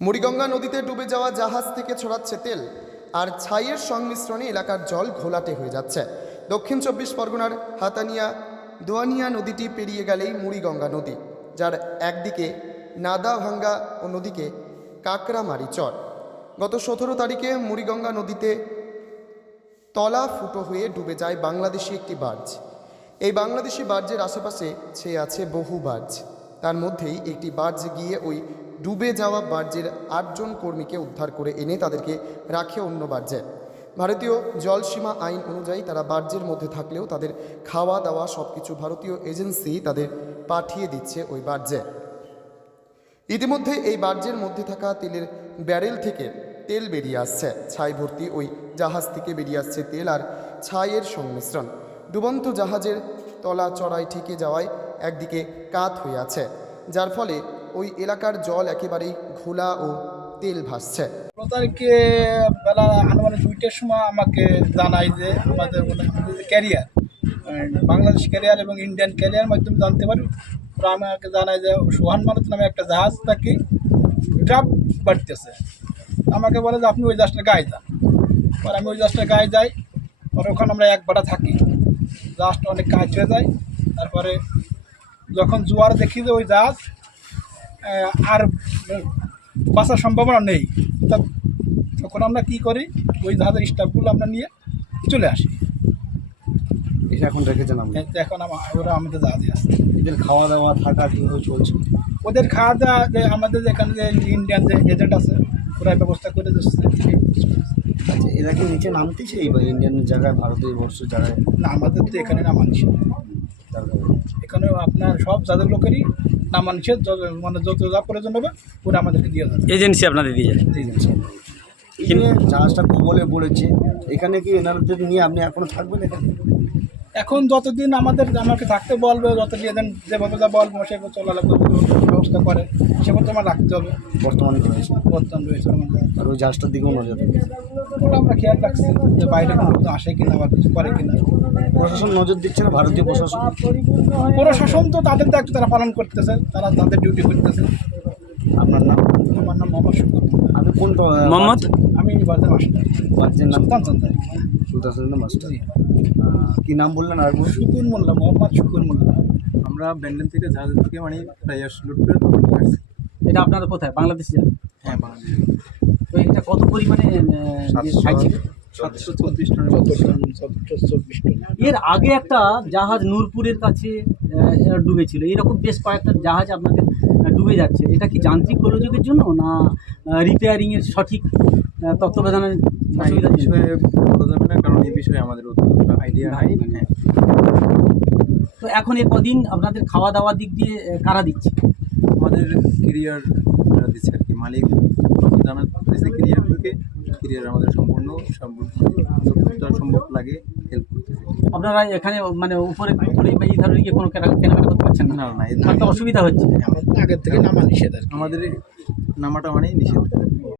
মুড়িগঙ্গা নদীতে ডুবে যাওয়া জাহাজ থেকে ছড়াচ্ছে তেল আর ছাইয়ের সংমিশ্রণে এলাকার জল ঘোলাটে হয়ে যাচ্ছে। দক্ষিণ 24 পরগনার হাতানিয়া দোয়ানিয়া নদীটি পেরিয়ে গেলেই মুড়িগঙ্গা নদী, যার একদিকে নাদাভাঙ্গা ও নদীকে কাকড়ামারি চর। গত 17 তারিখে মুড়িগঙ্গা নদীতে তলা ফুটো হয়ে ডুবে যায় বাংলাদেশি একটি বার্জ। এই বাংলাদেশি বার্জের আশেপাশে ছেয়ে আছে বহু বার্জ। তার মধ্যেই একটি বার্জ গিয়ে ওই ডুবে যাওয়া বার্জের 8 জন কর্মীকে উদ্ধার করে এনে তাদেরকে রাখে অন্য বার্জে। ভারতীয় জলসীমা আইন অনুযায়ী তারা বার্জের মধ্যে থাকলেও তাদের খাওয়া দাওয়া সব কিছু ভারতীয় এজেন্সি তাদের পাঠিয়ে দিচ্ছে ওই বার্জে। ইতিমধ্যে এই বার্জের মধ্যে থাকা তেলের ব্যারেল থেকে তেল বেরিয়ে আসছে। ছাই ভর্তি ওই জাহাজ থেকে বেরিয়ে আসছে তেল আর ছাইয়ের সংমিশ্রণ। ডুবন্ত জাহাজের তলা চড়াই ঠেকে যাওয়ায় একদিকে কাত হয়ে আছে, যার ফলে ওই এলাকার জল একেবারেই ঘোলা ও তেল ভাসছে। 15 তারিখে বেলা আনুমানিক 2টার সময় আমাকে জানায় যে আমাদের ক্যারিয়ার বাংলাদেশ ক্যারিয়ার এবং ইন্ডিয়ান ক্যারিয়ার মাধ্যমে জানতে পারি। ওরা আমাকে জানায় যে সোহান মানত নামে একটা জাহাজ থাকি ড্রাফ বাড়তেছে। আমাকে বলে যে আপনি ওই জাহাজটার গায়ে যান। পরে আমি ওই জাহাজটার গায়ে যাই। পরে ওখানে আমরা এক বেলা থাকি, জাহাজটা অনেক কাজ হয়ে যায়। তারপরে যখন জোয়ার দেখি যে ওই জাহাজ আর বাঁচার সম্ভাবনা নেই, তখন আমরা কী করি, ওই জাহাজের স্টাফগুলো আমরা নিয়ে চলে আসি। এখন রেখেছেন আপনি? এখন ওরা আমাদের জাহাজে আসছে। এদের খাওয়া দাওয়া থাকা কীভাবে চলছে? ওদের খাওয়া দাওয়া যে আমাদের এখানে যে ইন্ডিয়ান যে এজেন্ট আছে ওরা ব্যবস্থা করে দিচ্ছে। আচ্ছা, এরা কি নিচে নামতেছে এই ইন্ডিয়ান জায়গায়, ভারতীয় বর্ষ জায়গায়? না, আমাদের তো এখানে নামা নিষেধ। এখানে আপনার সব যাদের লোকেরই নামা নিষেধ, মানে যত যা প্রয়োজন হবে ওরা আমাদেরকে দিয়ে দেবে। এজেন্সি আপনাদের দিয়ে যায়? এজেন্সি। এই যে জাহাজটা কবলে পড়েছে, এখানে কি এনাদের নিয়ে আপনি এখনো থাকবেন এখানে? এখন যতদিন আমাকে থাকতে বলবে, যতদিন এজেন্ট যেভাবে যা বলবো সেভাবে চলালে ব্যবস্থা করে, সেভাবে আমার রাখতে হবে। বর্তমানে রয়েছে আমাদের। আর ওই জাহাজটার দিকেও নজর রাখবেন? ওগুলো আমরা খেয়াল রাখছি যে বাইরে কোনো লোক আসে কিনা বা কিছু করে কিনা। প্রশাসন নজর দিচ্ছে না? ভারতীয় প্রশাসন? প্রশাসন তো তাদের দায়িত্ব তারা পালন করতেছে, তারা তাদের ডিউটি করতেছে। আপনার নাম? আমার নাম মোহাম্মদ শুকুর। আপনি কোন মোহাম্মদ? আমি বাজার মাস্টার। বাচ্চার নাম? সুলতান চন্দ্র। সুলতান মাস্টার। কি নাম বললেন? আর শুকুর মোল্লা, মোহাম্মদ শুকুর মোল্লা। আমরা ব্যান্ডেল থেকে জাহাজ থেকে মানে প্রায় লুট করে নিয়ে আসছি। এটা আপনারা কোথায়? বাংলাদেশে যান? হ্যাঁ, বাংলাদেশ। তো এটা কত পরিমাণে ছাই ছিল? 724 টনের। 724 টন। এর আগে একটা জাহাজ নূরপুরের কাছে ডুবেছিল। এরকম বেশ কয়েকটা জাহাজ আপনাদের ডুবে যাচ্ছে। এটা কি যান্ত্রিক গোলযোগের জন্য না রিপেয়ারিংয়ের সঠিক তত্ত্বাবধানের না, এই অসুবিধার জন্য? বিষয়ে বলা যাবে না, কারণ এই বিষয়ে আমাদের অত্যন্ত আইডিয়া নাই। হ্যাঁ, তো এখন এ কদিন আপনাদের খাওয়া দাওয়ার দিক দিয়ে কারা দিচ্ছে? আমাদের ক্যারিয়ার দিচ্ছে আর কি, মালিক জানা দিচ্ছে ক্যারিয়ার থেকে। ক্যারিয়ার আমাদের সম্পূর্ণ যতটা সম্ভব লাগে হেল্প করতেছে। আপনারা এখানে মানে উপরে এই ধরনের গিয়ে কোনো কেনাকাটা করতে পারছেন না? না, তো অসুবিধা হচ্ছে। আমাদের আগের থেকে নামা নিষেধ আর কি। আমাদের নামাটা মানে নিষেধ।